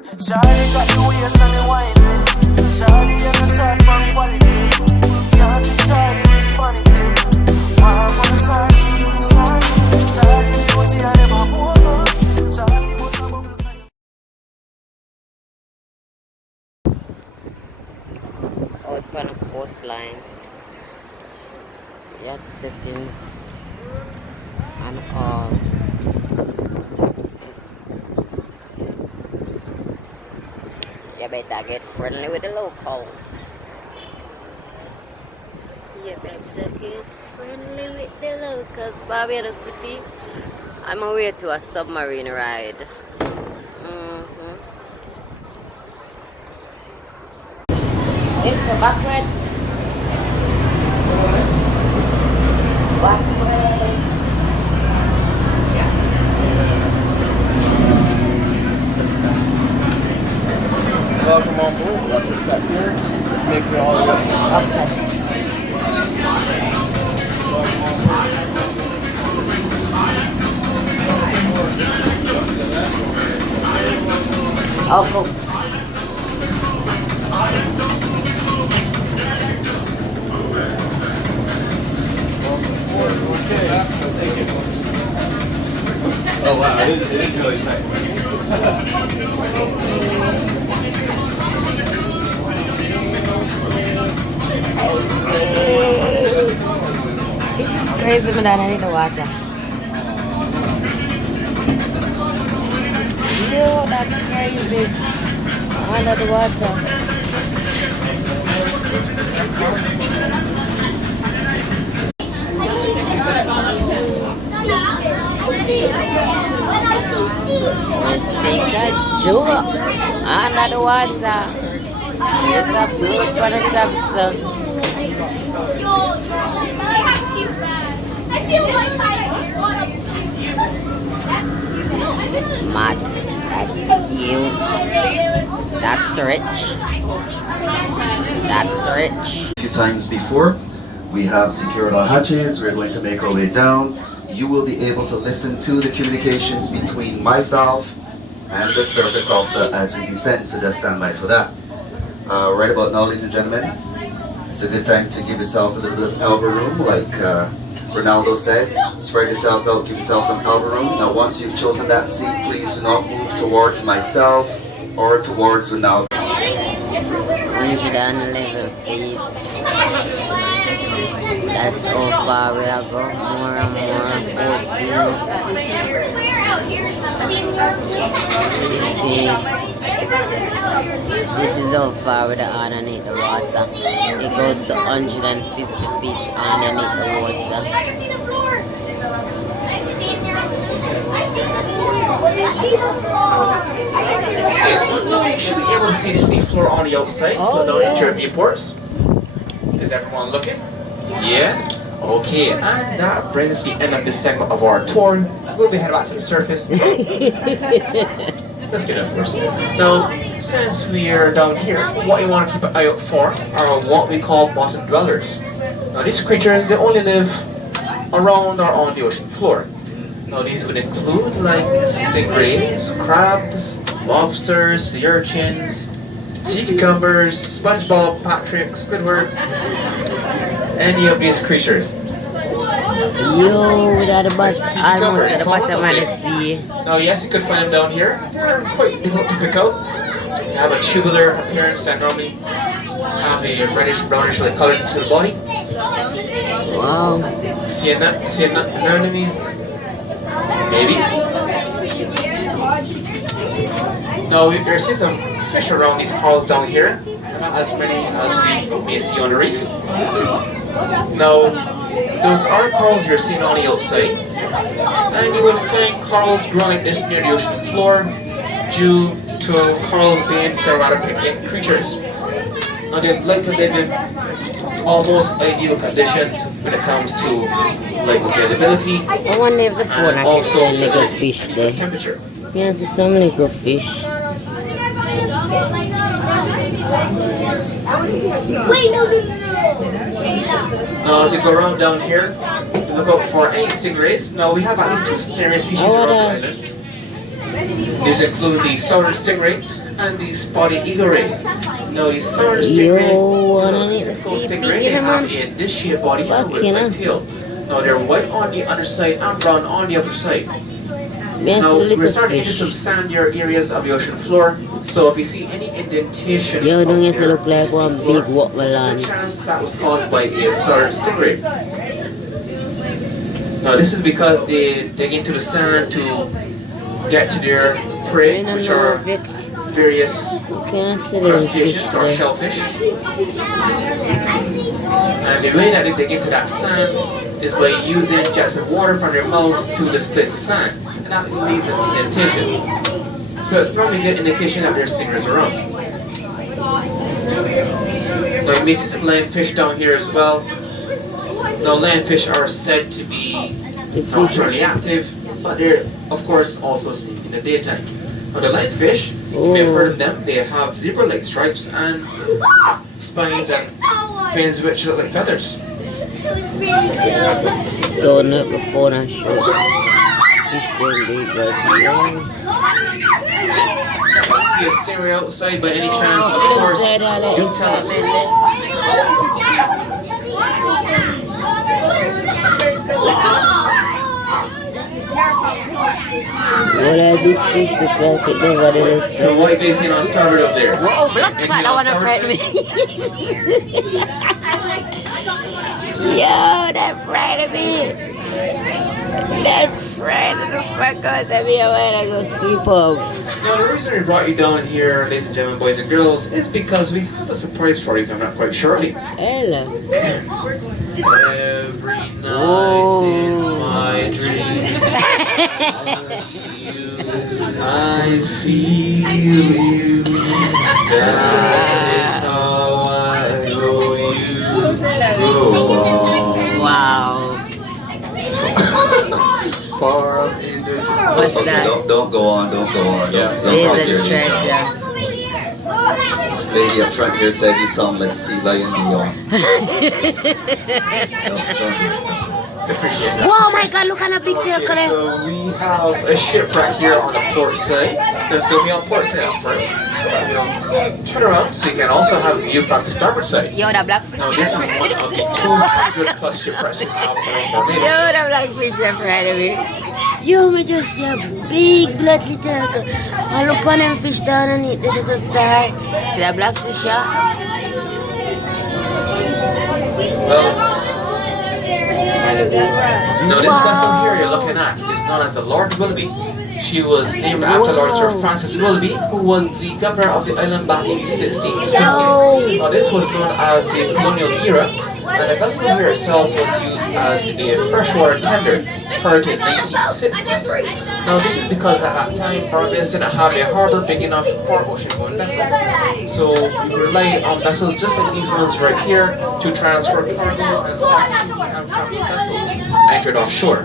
Charlie got the waist and the wine. Charlie and the shot man quality. Can't you Charlie with vanity? One more shot, Charlie beauty and never focus. Charlie was a bubble. Out on the coastline. Yacht settings and all. You better get friendly with the locals. You better get friendly with the locals. Barbados pretty. I'm on way to a submarine ride. It's a backwards. Backwards. Welcome on board. Watch your step here. Just make it all the way up. Okay. Oh, cool. Oh wow, it is really tight. This is crazy, but I need the water. Yo, that's crazy. Under the water. Let's take a joke under the water. Here's a float for the tax. Mad. That's cute. That's rich. That's rich. A few times before, we have secured our hatches. We're going to make our way down. You will be able to listen to the communications between myself and the surface officer as we descend, so just stand by for that. Right about now, ladies and gentlemen, it's a good time to give yourselves a little bit of elbow room, like Ronaldo said. Spread yourselves out, give yourself some elbow room. Now once you've chosen that seat, please do not move towards myself or towards Ronaldo. 111 feet. That's how far we are going. More and more. 14 feet. This is how far we are underneath the water. It goes to 150 feet underneath the water. Okay, so you should be able to see the sea floor on the outside, so down into your viewports. Is everyone looking? Yeah? Okay, and that brings us to the end of this segment of our tour. We'll be heading back to the surface. Let's get it first. Now, since we are down here, what you want to keep an eye out for are what we call bottom dwellers. Now, these creatures, they only live around or on the ocean floor. Now, these would include like stingrays, crabs, lobsters, sea urchins, sea cucumbers, SpongeBob, Patrick, Squidward, any of these creatures. Yo, that almost at the bottom of the sea. Now, yes, you could find them down here. They're quite difficult to pick out. They have a tubular appearance and normally have a reddish brownish like color to the body. Wow. See an anemones? Maybe. Now, there seems some fish around these corals down here. Not as many as we may see on the reef. Now, those are corals you're seeing on the outside, and you would find corals growing like this near the ocean floor due to corals being ceratopic creatures. Now they like to live in almost ideal conditions when it comes to like availability. I wonder if the phone and also can see good fish there. Temperature. Yeah, there's so many good fish. Wait, no. Now as you go around down here, look out for any stingrays. Now we have at least 2 stingray species around the island. These include the southern stingray and the spotted eagle ray. Now the southern Yo, stingray, I need to typical see stingray, big they have man. a dish-shaped body and with Fucking a hell. tail. Now they're white on the underside and brown on the upper side. Me and Now see we're little starting into some fish. sandier areas of the ocean floor. So if you see any indentation, Yo, don't you up there, look like you see one floor, big watermelon. there's a good chance that was caused by a southern stingray. Now this is because they dig into the sand to get to their prey, which are various You can't see the fish crustaceans or there. shellfish. And the way that they dig into that sand is by using jets of water from their mouths to displace the sand. And that leaves an indentation. So it's probably a good indication that there's stingers around. Now you may see some lionfish down here as well. Now lionfish are said to be nocturnally active, but they're of course also seen in the daytime. Now the lionfish, you may have heard of them, they have zebra-like stripes and spines and fins which look like feathers. Don't know before I show. Fish don't big, but yeah. See a stingray outside by any chance, of course, do tell us. Well, I big fish look like it never did So what are they seeing on starboard up there? Oh, black side, I want to frighten me. Yo, that frightened me. That frightened the fuck out of me. I want to go keep up. Now the reason we brought you down here, ladies and gentlemen, boys and girls, is because we have a surprise for you coming up quite shortly. Hello. Every night in my dreams, I see you, I feel you. That is how I know you go on. Wow. Far up in the What's Okay, that? don't go on, don't go on. Don't There's cross a your limit. treasure. This lady up front here said you sound like Sea Lion Dion. Oh my god, look at the big turtle. So we have a shipwreck here on the port side. There's going to be on port side up first. Turn around so you can also have a view from the starboard side. Yo, the blackfish. Now this is one of the 200 plus shipwrecks we have around Barbados. Yo, the blackfish are frightened of me. Yo, me just see a big bloody turtle. I look on them fish down underneath. There's a star. See the blackfish, yeah? Now this vessel here you're looking at is known as the Lord Willoughby. She was named after Lord Sir Francis Willoughby, who was the governor of the island back in the 1650s. Now this was known as the colonial era, and the vessel here itself was used as a freshwater tender prior to the 1960s. Now this is because at that time Barbados didn't have a harbour big enough for ocean-going vessels. So we relied on vessels just like these ones right here to transfer cargo and stuff to the aircraft vessels anchored offshore.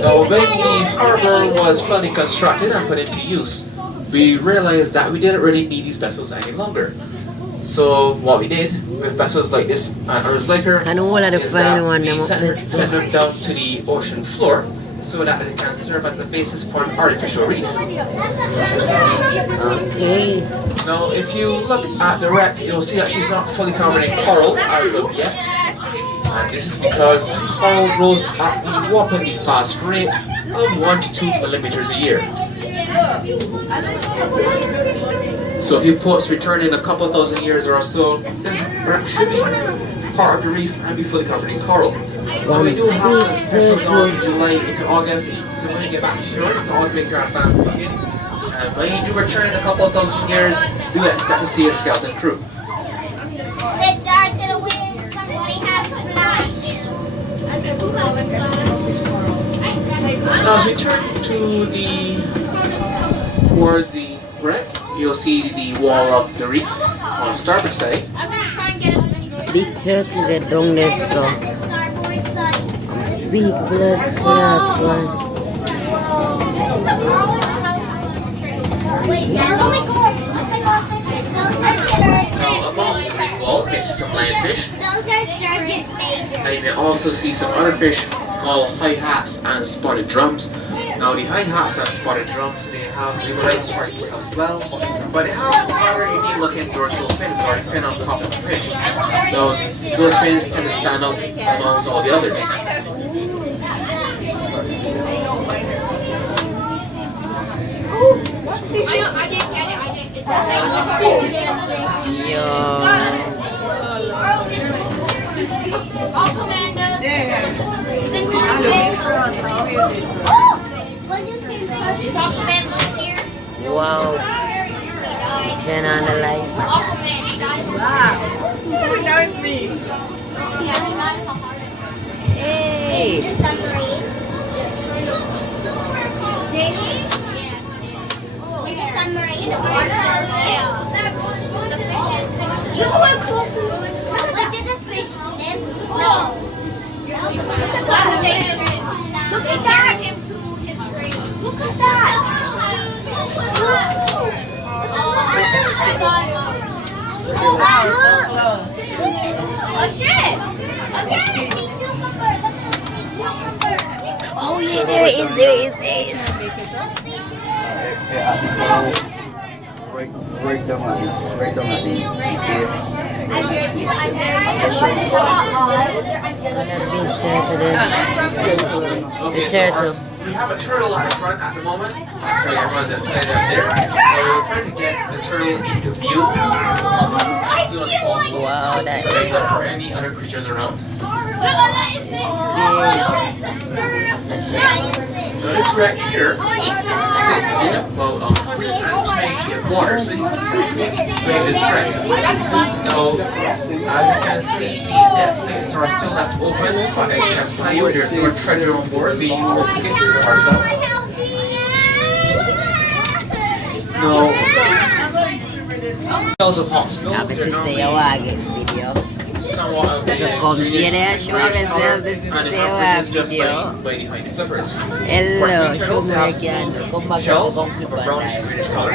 Now when the harbour was finally constructed and put into use, we realized that we didn't really need these vessels any longer. So what we did with vessels like this and others like her And all of the is fine that one, we them up send this them down to the ocean floor so that it can serve as the basis for an artificial reef. Okay. Now if you look at the wreck, you'll see that she's not fully covered in coral as of yet. And this is because coral grows at a whoppingly fast rate of 1 to 2 millimeters a year. So if you post return in a couple thousand years or so, this wreck should be part of the reef and be fully covered in coral. Now we do have some special dawn in July into August, so when you get back to shore, you can always make your advance booking. And when you do return in a couple of thousand years, do expect to see a skeleton crew. Now as we turn towards the wreck, you'll see the wall of the reef on the starboard side. Big turtles are down there, so. Big blood clot one. Now amongst the reef wall, you may see some lionfish, and you may also see some other fish call hi-hats and spotted drums. Now the hi-hats and spotted drums, they have similar stripes as well, but they have other unique looking dorsal fins or fin on top of the fish. Now those fins tend to stand out amongst all the others. Wow. Turn on the light. Now it's me. Hey. Like, did the fish eat him? No. They carried him to his grave. Look at that. Oh shit! Again, a sea cucumber. Look at the sea cucumber. Oh yeah, there it is. There it is. Break them at the base. The turtle. We have a turtle at the front at the moment. Actually, everyone's inside up there. So we're trying to get the turtle into view as soon as possible. Wow, that So it's up for any other creatures around. Notice right here, sits in a boat on 20 feet of water, so you can make this trek. Now, as you can see, these plates are still left open, but I can tell you there's no treasure on board. We will take it ourselves. No. Shells of hawks. Those Obviously, are say normally a wagon video. somewhat of So come see there, show yourself. This is and the the wagon is just video. by the flippers. Hello, show me again. Come back Shells and of come flip brownish and greenish color.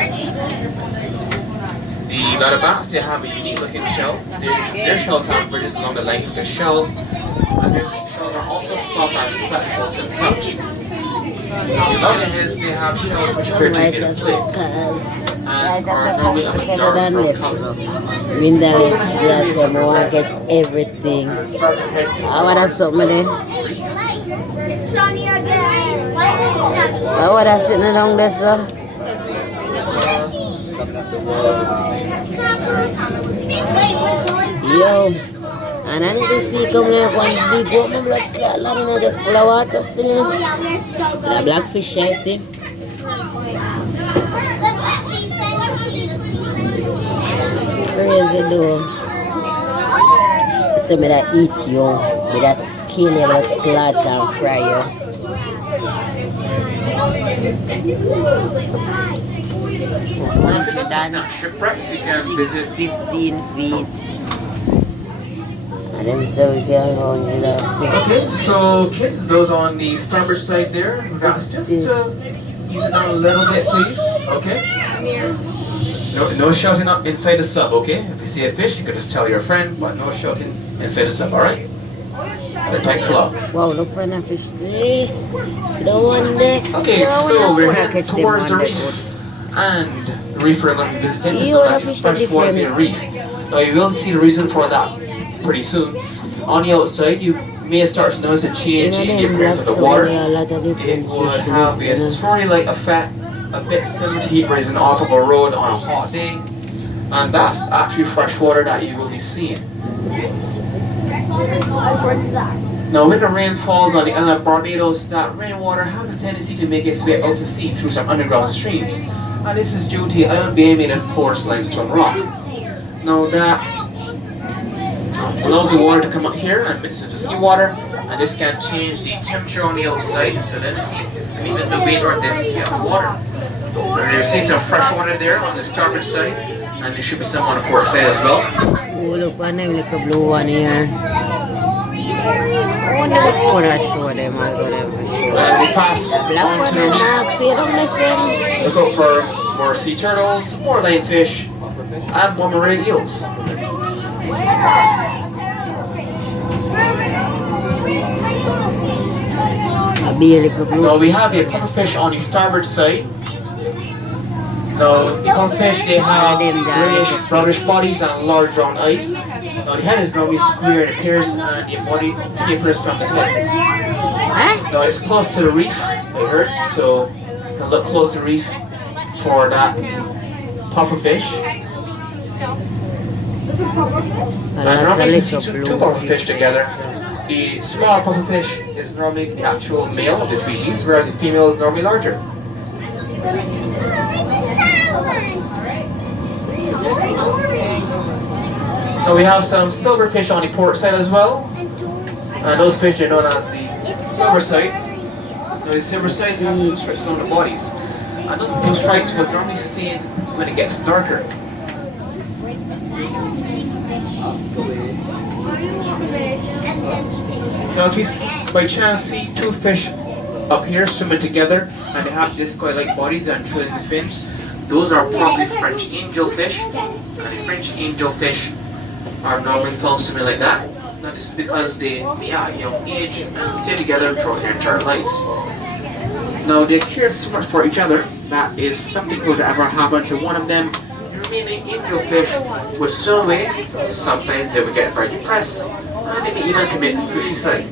The Barbados, they have a unique looking shell. Their shells have bridges along the length of the shell, and their shells are also soft and flexible to the touch. The other is they have shells which appear to be in plate and are normally of a dark brown color. Windalix, yes, I want to get everything. I want to something there. It's sunny again. Why is I want to sit down there, sir. Yo, and I need to see come like one big one, my blood clot, and I just full of water still. So the blackfish I see. It's crazy though. So me that eat you, with that skill you blood clot and fry you. Shipwrecks, you can visit 15 feet. And then so we can go on the Okay, so kids, those on the starboard side there, that's just ease it down a little bit, please. Okay? No shouting up inside the sub, okay? If you see a fish, you can just tell your friend, but no shouting inside the sub, alright? Thanks a lot. Wow, look for a fish. The one there. Okay, so we're heading towards the reef. And the reef we're going to be visiting is known as the freshwater bay reef. Now you will see the reason for that pretty soon. On the outside, you may start to notice a change in the appearance of the water. It would have a swirly-like effect, a bit similar to heat rising off of a road on a hot day. And that's actually fresh water that you will be seeing. Now when the rain falls on the island of Barbados, that rainwater has a tendency to make its way out to sea through some underground streams. And this is due to the island being made of forest limestone rock. Now that allows the water to come up here and mix into seawater, and this can change the temperature on the outside, the salinity, and even the weight or density of the water. Now you see some fresh water there on the starboard side, and there should be some on the port side as well. Oh, look one them like a blue one here. I wonder what for I show them or whatever. As you pass Black on one to the and reef, dark, see them listen. look out for more sea turtles, more lionfish, and more marine eels. A big little blue. Now we have a pufferfish on the starboard side. Now the pufferfish, they have grayish, brownish bodies and large round eyes. Now the head is normally square in appearance and the body tapers from the head. Huh? Now it's close to the reef, I heard, so you can look close to the reef for that pufferfish. And normally you can see two pufferfish together. The small pufferfish is normally the actual male of the species, whereas the female is normally larger. Now we have some silverfish on the port side as well. And those fish are known as the silver sides. Now the silver sides have blue stripes on the bodies. And those blue stripes will normally fade when it gets darker. Now if you by chance see two fish up here swimming together and they have discoid-like bodies and trailing the fins, those are probably French angelfish. And the French angelfish are normally found swimming like that. Now this is because they meet at a young age and stay together throughout their entire lives. Now they care so much for each other that if something would ever happen to one of them, the remaining angelfish would swim away. Sometimes they would get very depressed and they may even commit suicide.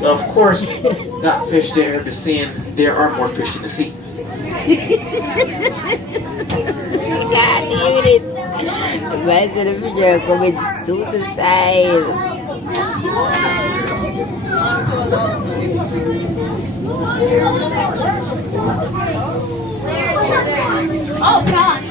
Now of course, that fish there is saying there are more fish in the sea. God damn it. Imagine the fish are committing suicide. Oh gosh.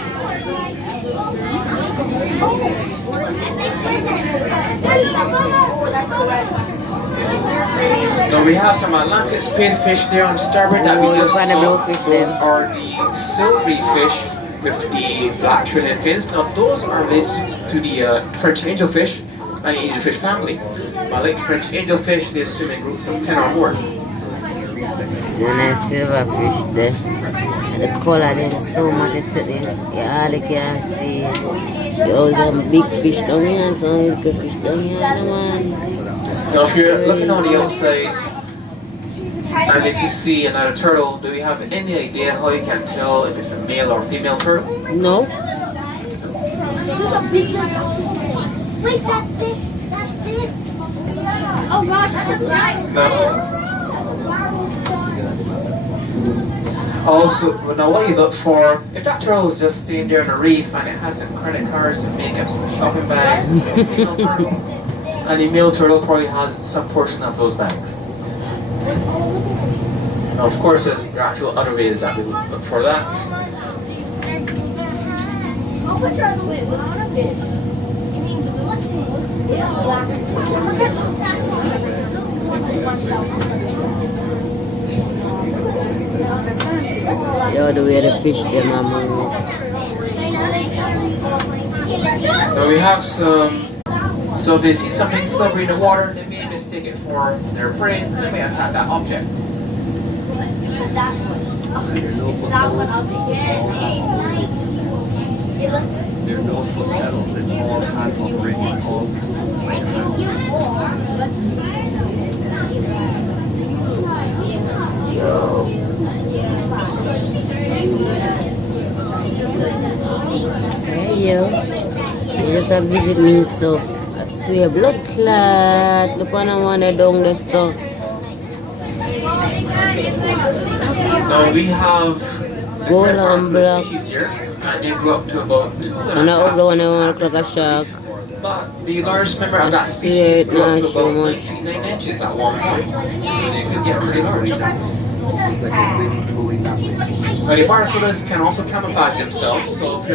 So we have some Atlantic spadefish there on starboard that we just saw. Those are the silvery fish with the black trailing fins. Now those are related to the French angelfish and the angelfish family. But like French angelfish, they swim in groups of 10 or more. Still nice silverfish there. The color them so much is sitting. You hardly can see. All them big fish down here and some little fish down here, man. Now if you're looking on the outside and if you see another turtle, do you have any idea how you can tell if it's a male or female turtle? No. Wait, that's it. That's it. Oh gosh, that's a giant. No. Also, now what you look for, if that turtle is just staying there in the reef and it has some credit cards and makeup, some shopping bags, and the male turtle probably has some portion of those bags. Now of course there's actual other ways that we look for that. Yo, the way the fish them are moving. Now we have some, so if they see something slippery in the water, they may mistake it for their prey, and they may attack that object. There are no foot pedals. It's all kind of operating all. Hey yo, you just have visit me so I swear blood clot. Look on one down there so. Now we have Gold different and black. species here, and they grew up to about 2 And I hope the one I want to crack a shark. But the largest member of that I see species it grew up now to so about much. 9 feet 9 inches at one point. So they could get pretty large. It's like a wind blowing that way. Now the barracudas can also camouflage themselves, so if you're